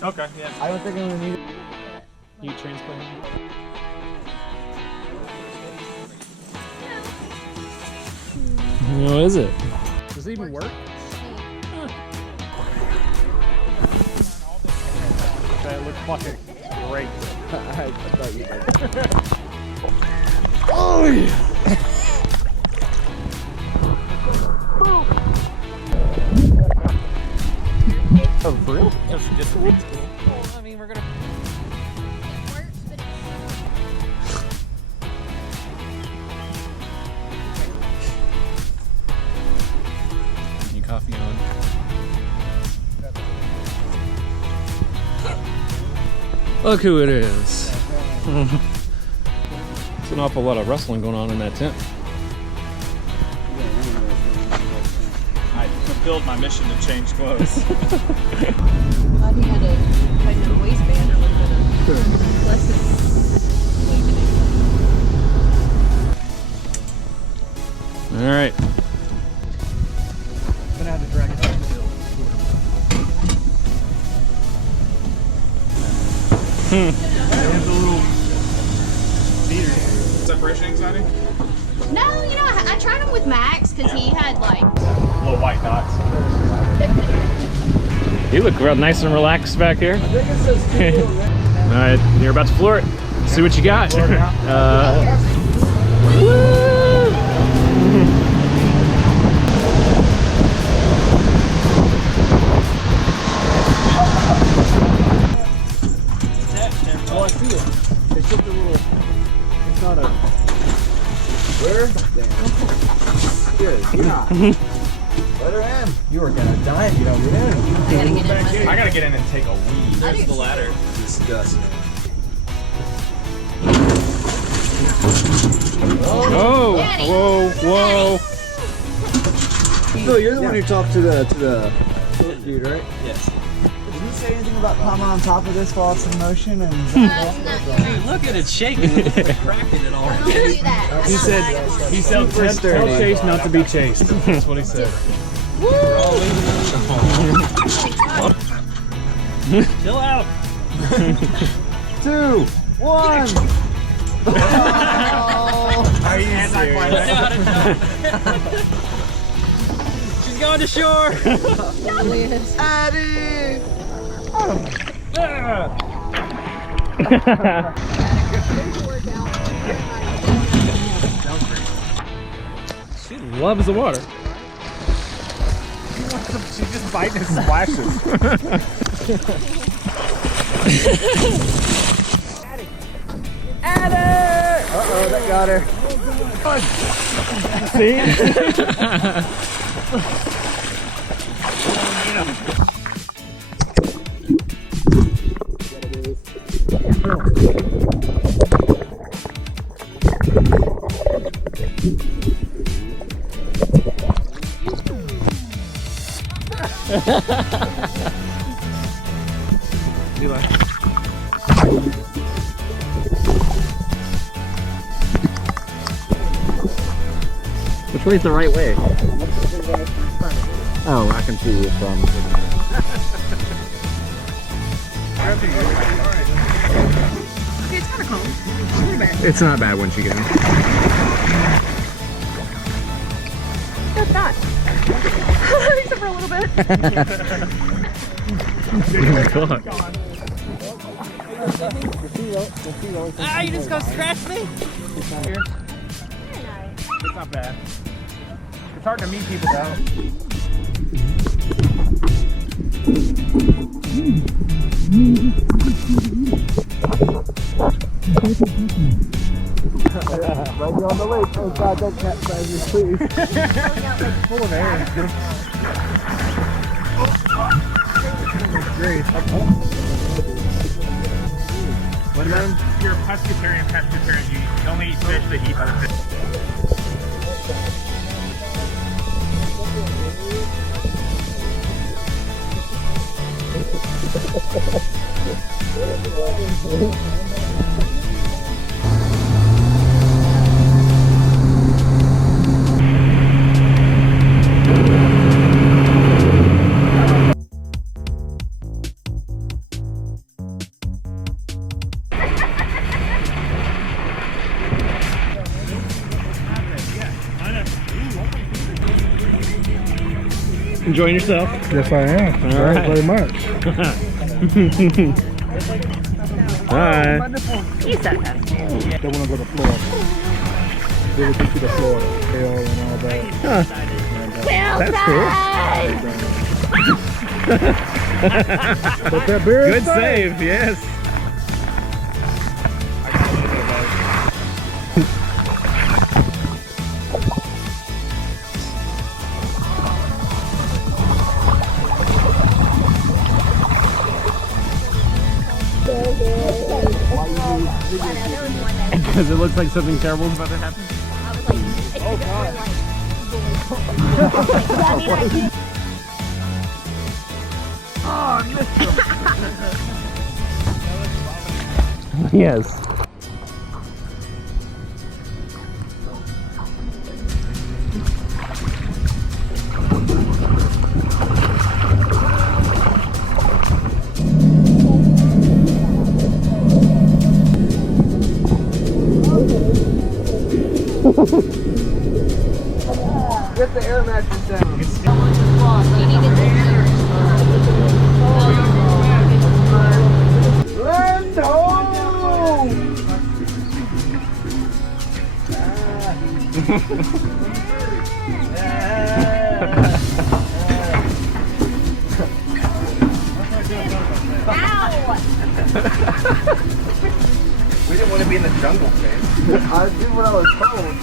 Okay, yeah. I don't think I'm gonna need it. You transplant. What is it? Does it even work? That looks fucking great. I thought you did. Oh yeah! Oh, for real? Just well, I mean, we're gonna. It works, but Any coffee on? Look who it is. It's an awful lot of wrestling going on in that tent. I fulfilled my mission to change clothes. thought he had a tighten up waistband. It would have been a lesson. All right. I'm gonna have to drag it up the hill. There's a little beater. Separation anxiety? No, you know, I tried him with Max because he had like Little white dots. You look real nice and relaxed back here. I think it says two. All right, you're about to floor it. See what you got. Woo! Oh, I see it. It's just a little. It's not a. Where? Damn. Good. Yeah. Let her in. You were gonna die if you don't get in. I gotta get in. I gotta get in and take a wee. There's the ladder. Disgusting. Oh! Whoa! Whoa! Phil, you're the one who talked to the dude, right? Yes. Did he say anything about climbing on top of this while it's in motion and? Dude, look at it shaking. It's cracking it all. Don't do that. He said tell Chase not to be chased. That's what he said. Chill out. 2, 1. Oh. Are you She's going to shore. Addie. She loves the water. She's just biting his splashes. Uh-oh, that got her. See? Eli. Which way's the right way? Oh, I can see you from. It's kind of cold. It's really bad. It's not bad once you get in. It's not. Except for a little bit. Ah, you just gonna scratch me? It's not bad. It's hard to meet people though. Right there on the lake. Oh God, don't capsize me, please. Full of air. Great. What about you're a pescatarian, you only eat fish that eat other fish. Enjoying yourself? Yes, I am. All Very, right. very much. Alright. He's so nice. They want to go to Florida. They would get you to Florida, hell and all that. Huh. That's cool. But that beer is Good safe. save, yes. Because it looks like something terrible is about to happen. Yes. Get the air mattress down. Land home! We didn't want to be in the jungle, man. I did what I was told.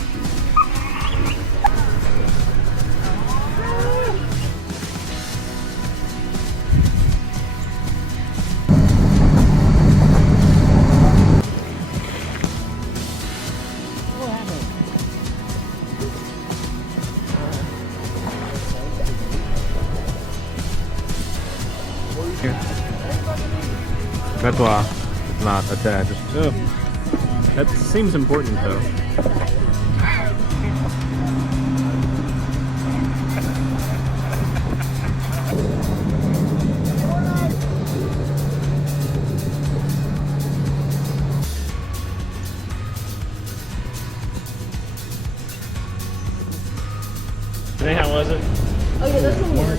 That's why it's not attached. Oh. That seems important though. Hey, how was it? Oh yeah, that's one more.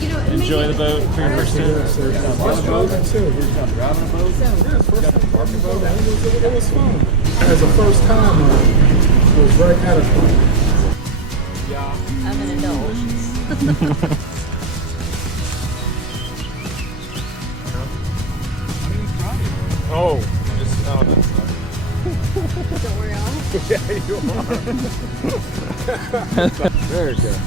You know, Enjoy the boat for your first time? It was fun. As a first timer, it was very adequate. I'm an adult. Oh, just that's Don't worry, I'll yeah, you are. Very good.